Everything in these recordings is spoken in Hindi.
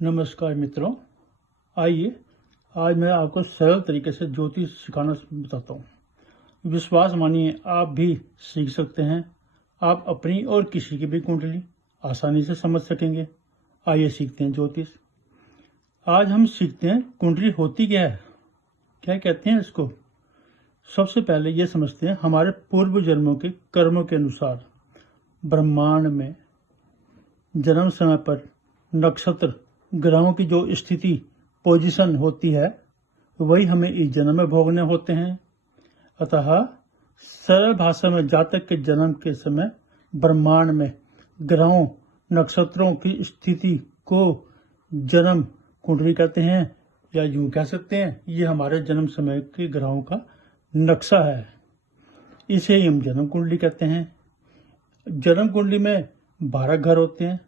नमस्कार मित्रों। आइए आज मैं आपको सरल तरीके से ज्योतिष सिखाना बताता हूँ। विश्वास मानिए आप भी सीख सकते हैं। आप अपनी और किसी की भी कुंडली आसानी से समझ सकेंगे। आइए सीखते हैं ज्योतिष। आज हम सीखते हैं कुंडली होती क्या है, क्या कहते हैं इसको। सबसे पहले ये समझते हैं हमारे पूर्व जन्मों के कर्मों के अनुसार ब्रह्मांड में जन्म समय पर नक्षत्र ग्रहों की जो स्थिति पोजीशन होती है वही हमें इस जन्म में भोगने होते हैं। अतः सरल भाषा में जातक के जन्म के समय ब्रह्मांड में ग्रहों नक्षत्रों की स्थिति को जन्म कुंडली कहते हैं, या यूं कह सकते हैं ये हमारे जन्म समय के ग्रहों का नक्शा है। इसे ही हम जन्म कुंडली कहते हैं। जन्म कुंडली में 12 घर होते हैं।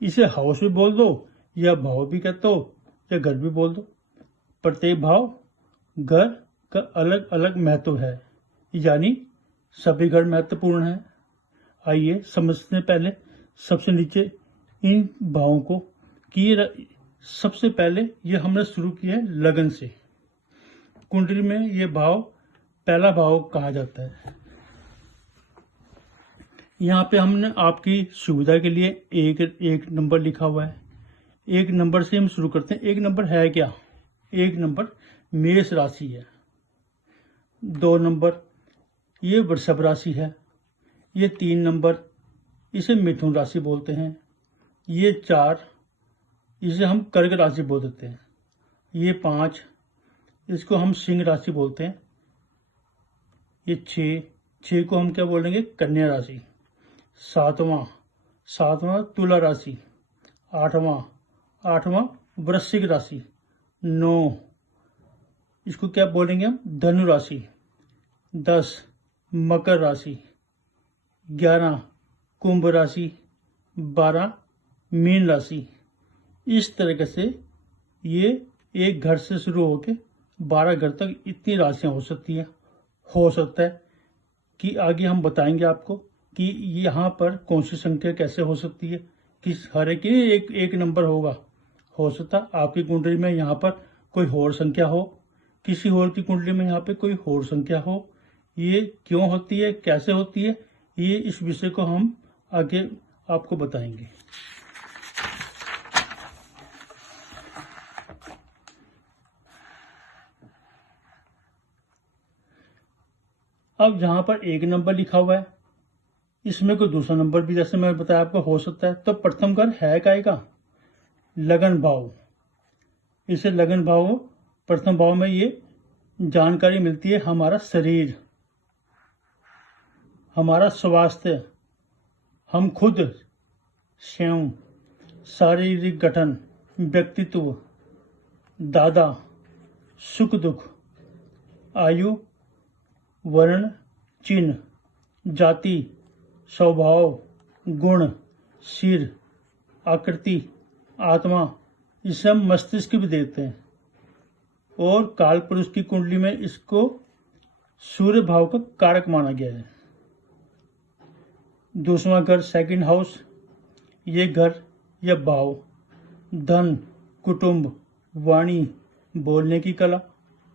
इसे हाउस भी बोल दो या भाव भी कहते हो या घर भी बोल दो। प्रत्येक भाव घर का अलग अलग महत्व है, यानी सभी घर महत्वपूर्ण हैं। आइए समझते हैं। पहले सबसे नीचे इन भावों को कि सबसे पहले ये हमने शुरू किया है लगन से। कुंडली में ये भाव पहला भाव कहा जाता है। यहाँ पे हमने आपकी सुविधा के लिए एक नंबर लिखा हुआ है। एक नंबर से हम शुरू करते हैं। एक नंबर है क्या? एक नंबर मेष राशि है। 2 नंबर ये वृषभ राशि है। ये 3 नंबर इसे मिथुन राशि बोलते हैं। ये 4 इसे हम कर्क राशि बोल देते हैं। ये 5 इसको हम सिंह राशि बोलते हैं। ये 6 को हम क्या बोलेंगे? कन्या राशि। सातवां तुला राशि। आठवां वृश्चिक राशि। 9 इसको क्या बोलेंगे हम? धनु राशि। 10 मकर राशि। 11 कुंभ राशि। 12 मीन राशि। इस तरीके से ये एक घर से शुरू होकर 12 घर तक इतनी राशियां हो सकती है। हो सकता है कि आगे हम बताएंगे आपको कि यहाँ पर कौन सी संख्या कैसे हो सकती है, किस हर एक एक नंबर होगा। हो सकता आपकी कुंडली में यहाँ पर कोई और संख्या हो, किसी और की कुंडली में यहाँ पे कोई और संख्या हो। ये क्यों होती है, कैसे होती है, ये इस विषय को हम आगे आपको बताएंगे। अब जहाँ पर एक नंबर लिखा हुआ है इसमें कोई दूसरा नंबर भी जैसे मैंने बताया आपको हो सकता है। तो प्रथम घर है काय का? लगन भाव। इसे लगन भाव, प्रथम भाव में ये जानकारी मिलती है हमारा शरीर, हमारा स्वास्थ्य, हम खुद स्वयं, शारीरिक गठन, व्यक्तित्व, दादा, सुख दुख, आयु, वर्ण, चिन्ह, जाति, स्वभाव, गुण, सिर, आकृति, आत्मा, इसे हम मस्तिष्क भी देखते हैं। और काल पुरुष की कुंडली में इसको सूर्य भाव का कारक माना गया है। दूसरा घर सेकंड हाउस, ये घर या भाव धन, कुटुंब, वाणी, बोलने की कला,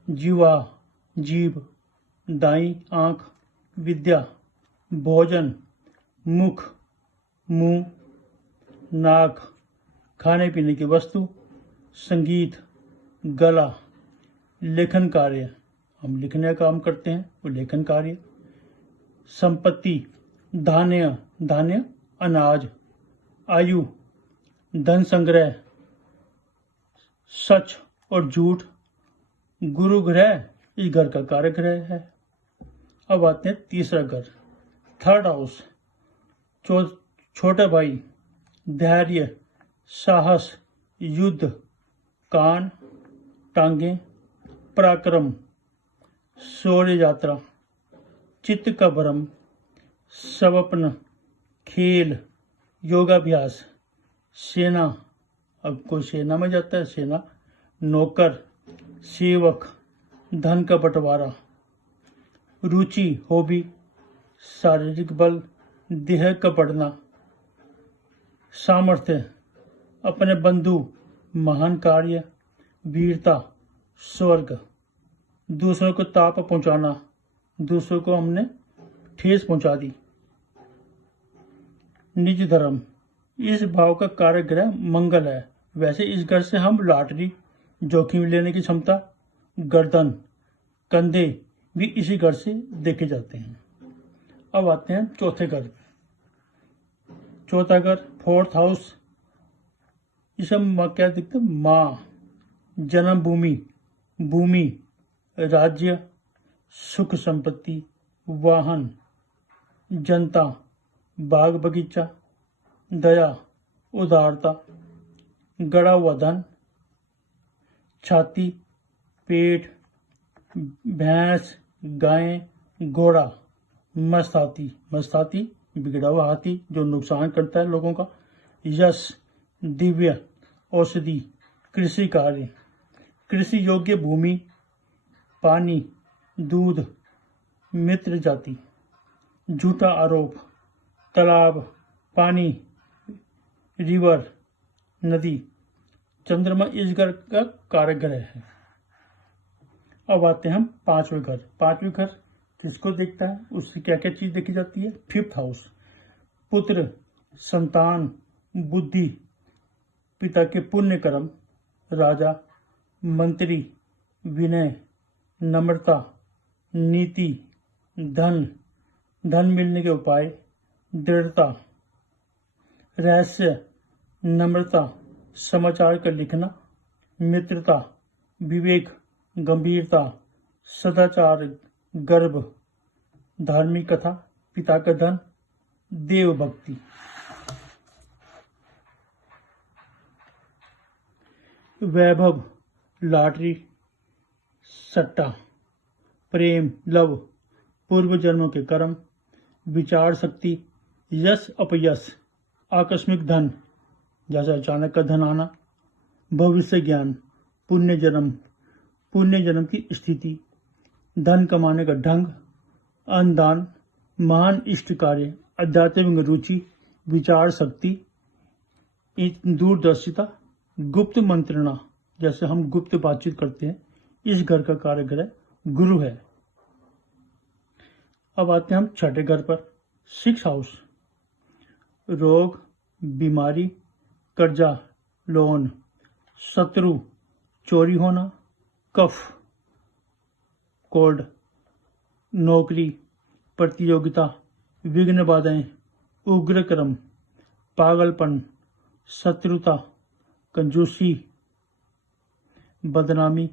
जीवा, जीभ, दाई आंख, विद्या, भोजन, मुख, मुंह, नाक, खाने पीने की वस्तु, संगीत, गला, लेखन कार्य, हम लिखने का काम करते हैं वो लेखन कार्य, संपत्ति, धान्य अनाज, आयु, धन संग्रह, सच और झूठ, गुरु ग्रह इस घर का कारक ग्रह है। अब आते हैं तीसरा घर, थर्ड हाउस, छोटा भाई, धैर्य, साहस, युद्ध, कान, टांगे, पराक्रम, शौर्य यात्रा, चित्त का भ्रम, स्वप्न, खेल, योगाभ्यास, सेना, अब कोई सेना में जाता है, सेना, नौकर, सेवक, धन का बंटवारा, रुचि, हॉबी, शारीरिक बल, देह का बढ़ना, सामर्थ्य, अपने बंधु, महान कार्य, वीरता, स्वर्ग, दूसरों को ताप पहुंचाना, दूसरों को हमने ठेस पहुंचा दी। निज धर्म, इस भाव का कारक ग्रह मंगल है। वैसे इस घर से हम लॉटरी, जोखिम लेने की क्षमता, गर्दन, कंधे भी इसी घर से देखे जाते हैं। अब आते हैं चौथे घर। चौथा घर, फोर्थ हाउस, इसे क्या दिखते हैं? माँ, जन्मभूमि, भूमि, राज्य, सुख संपत्ति, वाहन, जनता, बाग बगीचा, दया, उदारता, गड़ा हुआ धन, छाती, पेट, भैंस, गाय, घोड़ा, मस्त हाथी, बिगड़ा हुआ हाथी जो नुकसान करता है लोगों का, यश, दिव्य, औषधि, कृषि कार्य, कृषि योग्य भूमि, पानी, दूध, मित्र जाति, झूठा आरोप, तालाब, पानी, रिवर, नदी। चंद्रमा इस घर का कारक ग्रह है। अब आते हैं हम पांचवें घर। पांचवें घर किसको देखता है? उससे क्या क्या चीज देखी जाती है? फिफ्थ हाउस, पुत्र, संतान, बुद्धि, पिता के पुण्य कर्म, राजा, मंत्री, विनय, नम्रता, नीति, धन, धन मिलने के उपाय, दृढ़ता, रहस्य, नम्रता, समाचार का लिखना, मित्रता, विवेक, गंभीरता, सदाचार, गर्भ, धार्मिक कथा, पिता का धन, देव भक्ति। वैभव, लॉटरी, सट्टा, प्रेम, लव, पूर्व जन्मों के कर्म, विचार शक्ति, यश अपयश, आकस्मिक धन जैसे अचानक का धन आना, भविष्य ज्ञान, पुण्य जन्म की स्थिति, धन कमाने का ढंग, अनुदान, महान इष्ट कार्य, आध्यात्मिक रुचि, विचार शक्ति, दूरदर्शिता, गुप्त मंत्रणा जैसे हम गुप्त बातचीत करते हैं। इस घर का कारक ग्रह गुरु है। अब आते हैं हम छठे घर पर, सिक्स हाउस, रोग, बीमारी, कर्जा, लोन, शत्रु, चोरी होना, कफ, कोल्ड, नौकरी, प्रतियोगिता, विघ्न बाधाएं, उग्र कर्म, पागलपन, शत्रुता, कंजूसी, बदनामी,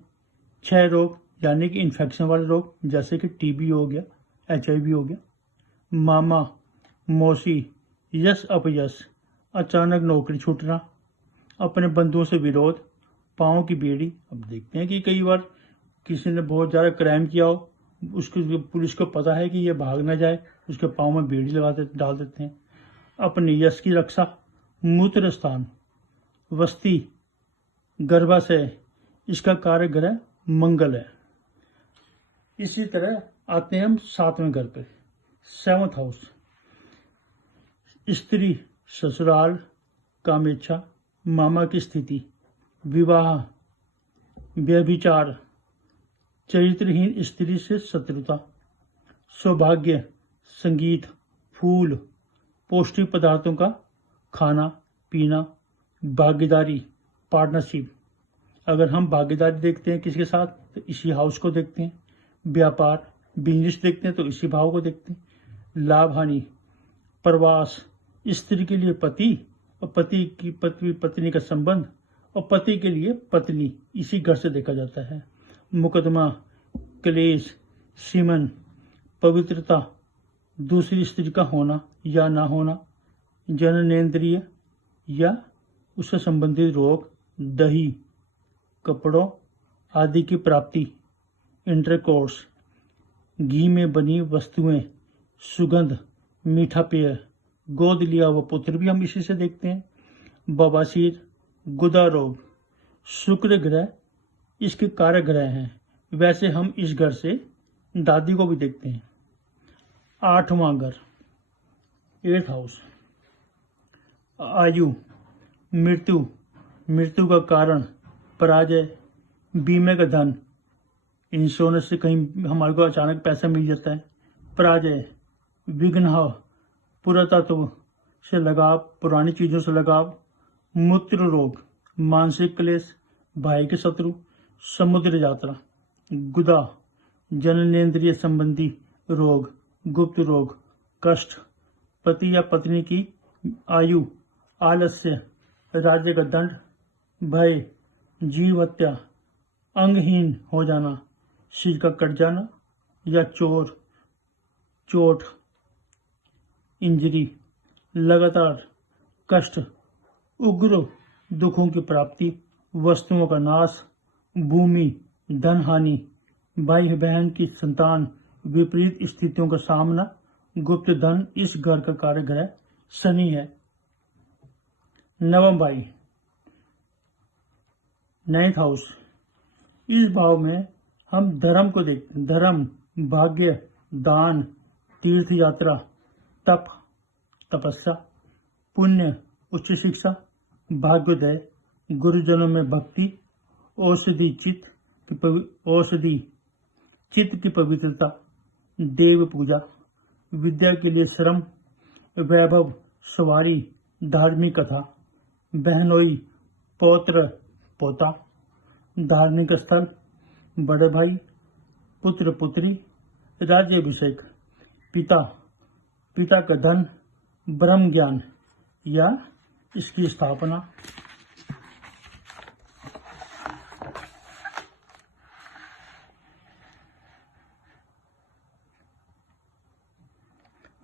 क्षय रोग यानी कि इन्फेक्शन वाले रोग जैसे कि टीबी हो गया, HIV हो गया, मामा, मौसी, यश अपयश, अचानक नौकरी छूटना, अपने बंधुओं से विरोध, पाँव की बेड़ी। अब देखते हैं कि कई बार किसी ने बहुत ज़्यादा क्राइम किया हो, उसको पुलिस को पता है कि ये भाग ना जाए, उसके पाँव में बेड़ी डाल देते हैं। अपने यश की रक्षा, मूत्र स्थान, वस्ती, गर्भाशय, इसका कारक ग्रह मंगल है। इसी तरह आते हैं हम सातवें घर पे, सेवंथ हाउस, स्त्री, ससुराल, कामेच्छा, मामा की स्थिति, विवाह, व्यभिचार, चरित्रहीन स्त्री से शत्रुता, सौभाग्य, संगीत, फूल, पौष्टिक पदार्थों का खाना पीना, भागीदारी, पार्टनरशिप। अगर हम भागीदारी देखते हैं किसी के साथ तो इसी हाउस को देखते हैं। व्यापार, बिजनेस देखते हैं तो इसी भाव को देखते हैं। लाभ हानि, प्रवास, स्त्री के लिए पति और पत्नी का संबंध और पति के लिए पत्नी इसी घर से देखा जाता है। मुकदमा, क्लेश, सीमन, पवित्रता, दूसरी स्त्री का होना या ना होना, जननेंद्रिय या उससे संबंधित रोग, दही, कपड़ों आदि की प्राप्ति, इंटरकोर्स, घी में बनी वस्तुएं, सुगंध, मीठा पेय, गोद लिया हुआ पुत्र भी हम इसी से देखते हैं। बवासीर, गुदा रोग, शुक्र ग्रह इसके कारक ग्रह हैं। वैसे हम इस घर से दादी को भी देखते हैं। आठवां घर, एट्थ हाउस, आयु, मृत्यु, मृत्यु का कारण पराजय, बीमे का धन, इंश्योरेंस से कहीं हमारे को अचानक पैसा मिल जाता है। पराजय, विघ्न, पुरातत्व से लगाव, पुरानी चीजों से लगाव। मूत्र रोग, मानसिक क्लेश, भाई के शत्रु, समुद्र यात्रा। गुदा, जननेंद्रिय संबंधी रोग, गुप्त रोग, कष्ट, पति या पत्नी की आयु, आलस्य, राज्य का दंड, भय, जीव हत्या, अंगहीन हो जाना, सिर का कट जाना, या चोट, इंजरी, लगातार कष्ट, उग्र दुखों की प्राप्ति, वस्तुओं का नाश, भूमि, धन हानि, भाई बहन की संतान, विपरीत स्थितियों का सामना, गुप्त धन। इस घर का कार्यग्रह शनि है। नवम भाई, 9th हाउस, इस भाव में हम धर्म को देखते हैं। धर्म, भाग्य, दान, तीर्थ यात्रा, तप, तपस्या, पुण्य, उच्च शिक्षा, भाग्योदय, गुरुजनों में भक्ति, औषधि चित्त की पवित्रता, देव पूजा, विद्या के लिए श्रम, वैभव, सवारी, धार्मिक कथा, बहनोई, पौत्र, पोता, धार्मिक स्थल, बड़े भाई, पुत्र पुत्री, राज्याभिषेक, पिता का धन, ब्रह्म ज्ञान या इसकी स्थापना।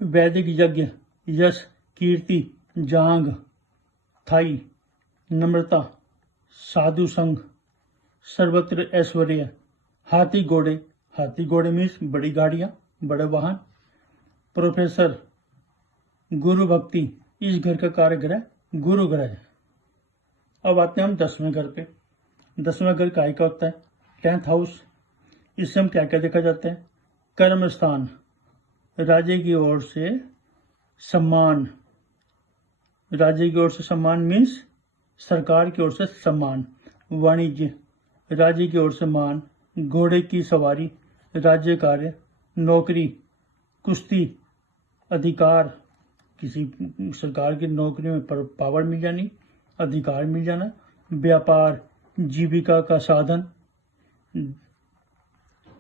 वैदिक यज्ञ, यश, कीर्ति, जांग, थाई, नम्रता, साधु संघ, सर्वत्र ऐश्वर्य, हाथी घोड़े मीन्स बड़ी गाड़ियां, बड़े वाहन, प्रोफेसर, गुरु भक्ति। इस घर का कार्यग्रह गुरु ग्रह है। अब आते हैं हम 10वें घर पे। 10वां घर काय का होता है? 10th house. इससे हम क्या क्या देखा जाता है? कर्म स्थान, राज्य की ओर से सम्मान, राज्य की ओर से सम्मान मीन्स सरकार की ओर से सम्मान। वाणिज्य, राज्य की ओर से मान, घोड़े की सवारी, राज्य कार्य, नौकरी, कुश्ती, अधिकार, किसी सरकार की नौकरी में पावर मिल जानी, अधिकार मिल जाना, व्यापार, जीविका का साधन,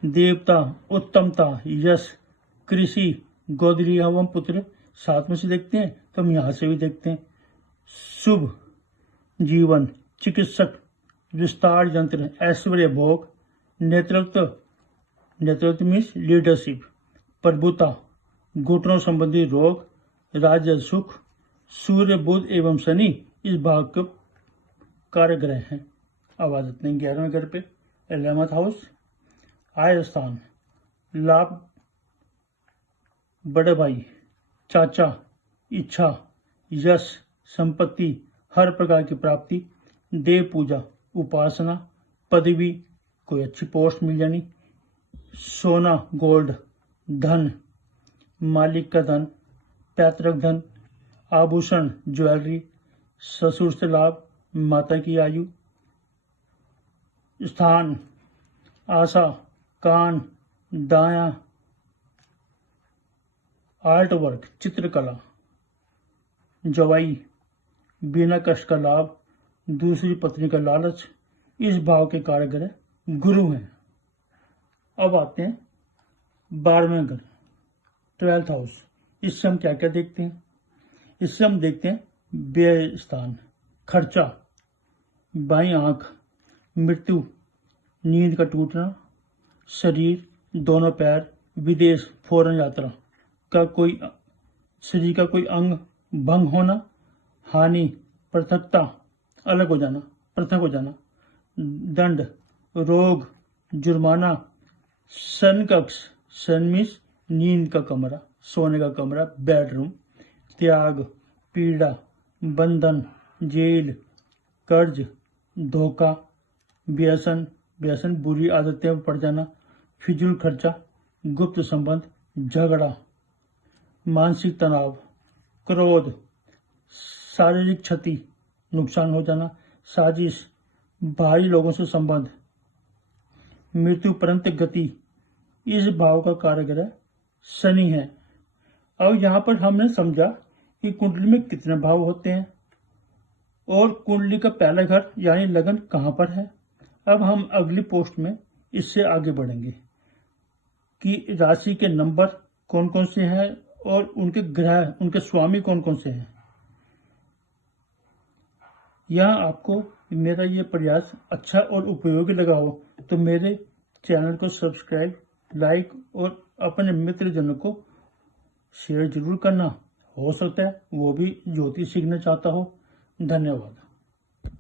देवता, उत्तमता, यश, कृषि, गोदरी एवं पुत्र। साथ में से देखते हैं तो हम यहां से भी देखते हैं। शुभ जीवन, चिकित्सक, विस्तार यंत्र, ऐश्वर्य भोग, नेतृत्व मीन्स लीडरशिप, प्रभुता, घुटनों संबंधी रोग, राज्य सुख। सूर्य, बुध एवं शनि इस भाग के कार्यग्रह हैं। अब आ जाते हैं 11वें घर पे, 11th हाउस। आय स्थान, लाभ, बड़े भाई, चाचा, इच्छा, यश, संपत्ति, हर प्रकार की प्राप्ति, देव पूजा, उपासना, पदवी, कोई अच्छी पोस्ट मिल जानी, सोना, गोल्ड, धन, मालिक का धन, पैतृक धन, आभूषण, ज्वेलरी, ससुर से लाभ, माता की आयु। स्थान, आशा, कान, दाया, आर्ट वर्क, चित्रकला। जवाई, बिना कष्ट का लाभ, दूसरी पत्नी का लालच। इस भाव के कार्यग्रह गुरु हैं। अब आते हैं 12वें घर, 12th हाउस। इससे हम क्या क्या देखते हैं? इससे हम देखते हैं व्यय स्थान, खर्चा, बाईं आंख, मृत्यु, नींद का टूटना, शरीर, दोनों पैर, विदेश, फौरन यात्रा का कोई, शरीर का कोई अंग भंग होना, हानि, पृथकता, अलग हो जाना, पृथक हो जाना, दंड, रोग, जुर्माना, सन कक्ष, सन मीन्स नींद का कमरा, सोने का कमरा, बेडरूम, त्याग, पीड़ा, बंधन, जेल, कर्ज, धोखा, व्यसन, बुरी आदतें में पड़ जाना, फिजूल खर्चा, गुप्त संबंध, झगड़ा, मानसिक तनाव, क्रोध, शारीरिक क्षति, नुकसान हो जाना, साजिश, भारी लोगों से संबंध, मृत्यु परंत गति, इस भाव का कार्यग्रह शनि है। अब यहाँ पर हमने समझा कि कुंडली में कितने भाव होते हैं और कुंडली का पहला घर यानी लगन कहाँ पर है। अब हम अगली पोस्ट में इससे आगे बढ़ेंगे कि राशि के नंबर कौन कौन से हैं और उनके ग्रह, उनके स्वामी कौन कौन से हैं। यहाँ आपको मेरा ये प्रयास अच्छा और उपयोगी लगा हो तो मेरे चैनल को सब्सक्राइब, लाइक और अपने मित्रजनों को शेयर जरूर करना। हो सकता है वो भी ज्योतिष सीखना चाहता हो। धन्यवाद।